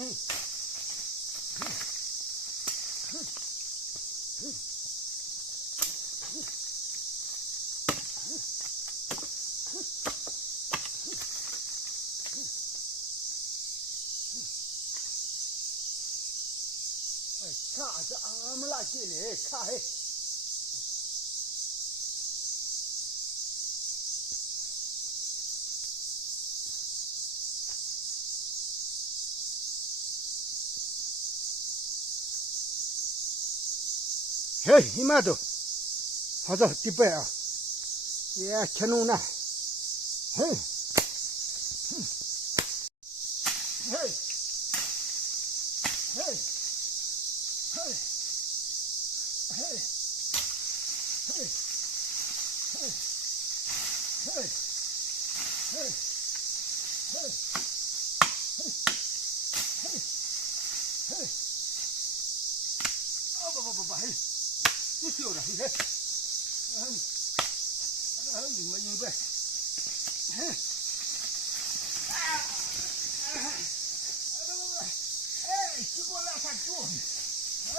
差这俺们那进来差嘿。嘿，你妈都，好着迪拜啊，也吃弄呢，嘿，嘿，嘿，嘿，嘿，嘿，嘿，嘿，嘿，嘿，嘿，啊不，嘿。你晓得，嘿，你们明白，嘿，结果拉他住，嘿，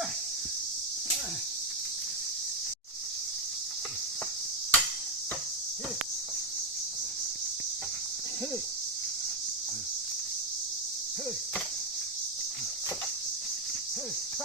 他。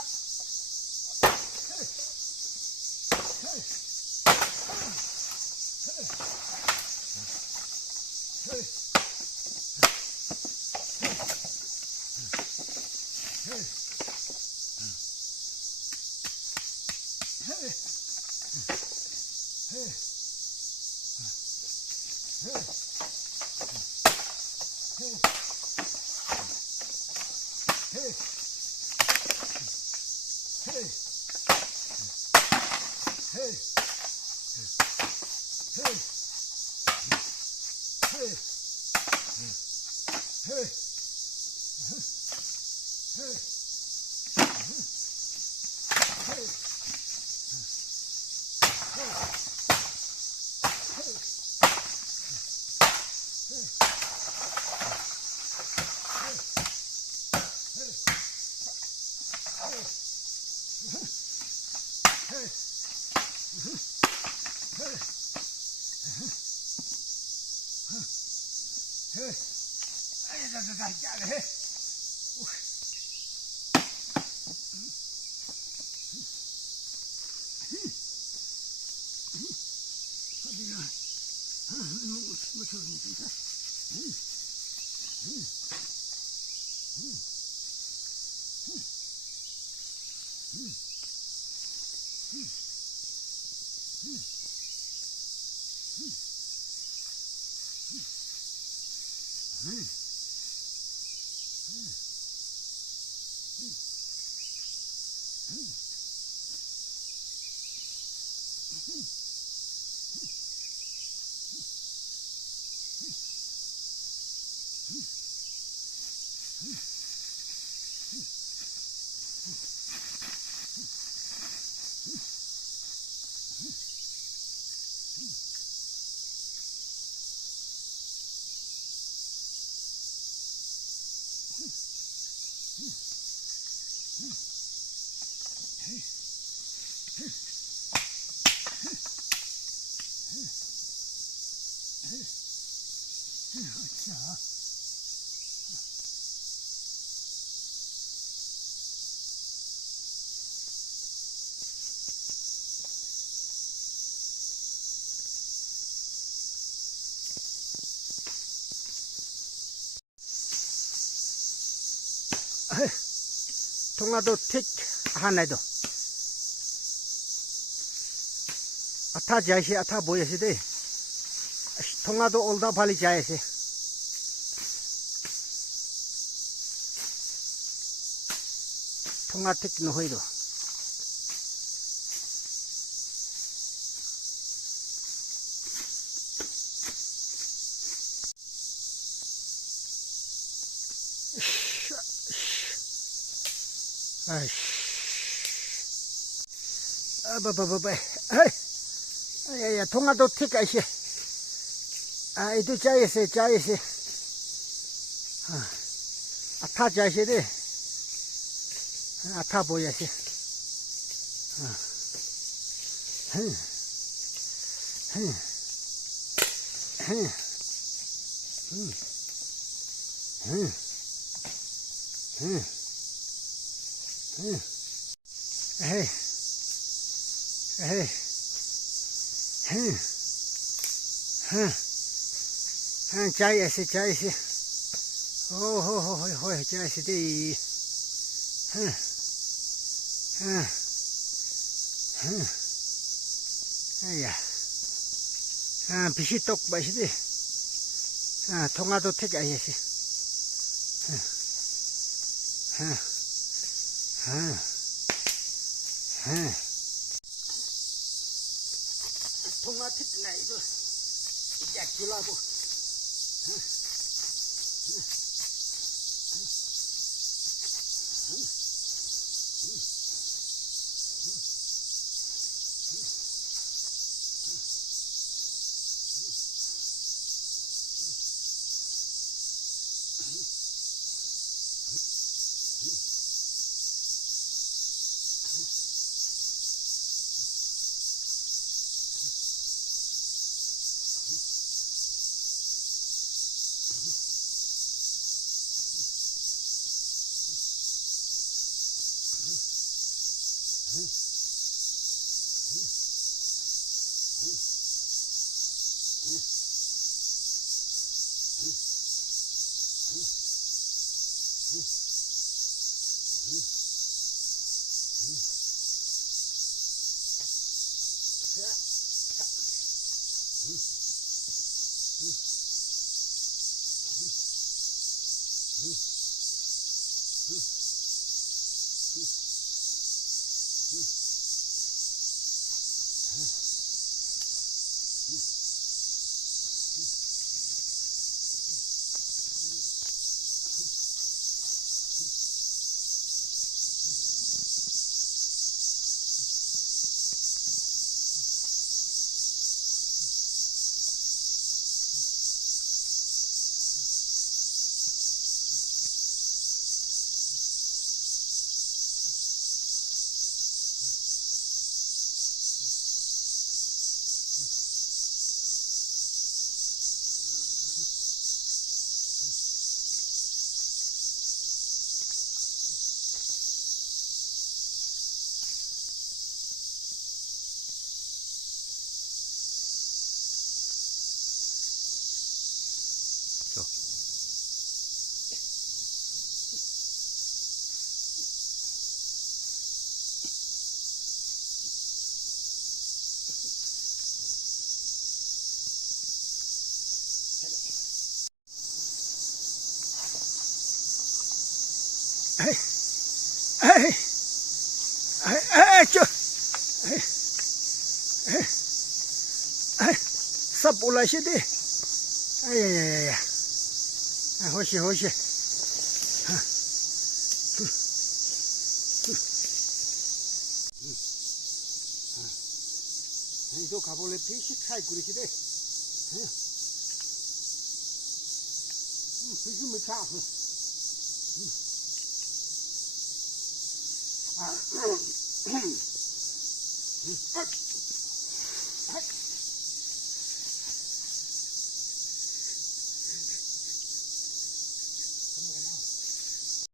哎呀，这家里嘿，我这个，我瞅你这个，통화도 택 하나도 아타 자시 아타 보여시대 통화도 올다 발이 자야시 통화 택 노이도 아이씨, 아야야, 통화도 튀까시. 이도 짜이세. 타 짜이세. 아파 보여지. 자이시. 오호호호, 자이시디. 아야. 빛이 똑 마시디. 통화도 택아야지. 통화 택나 이거 약 줄라고. 삽 올라시디. 아야야야야. 호시. 이거 가볼래 피시 차이 그리시대. 피시 뭐 차프.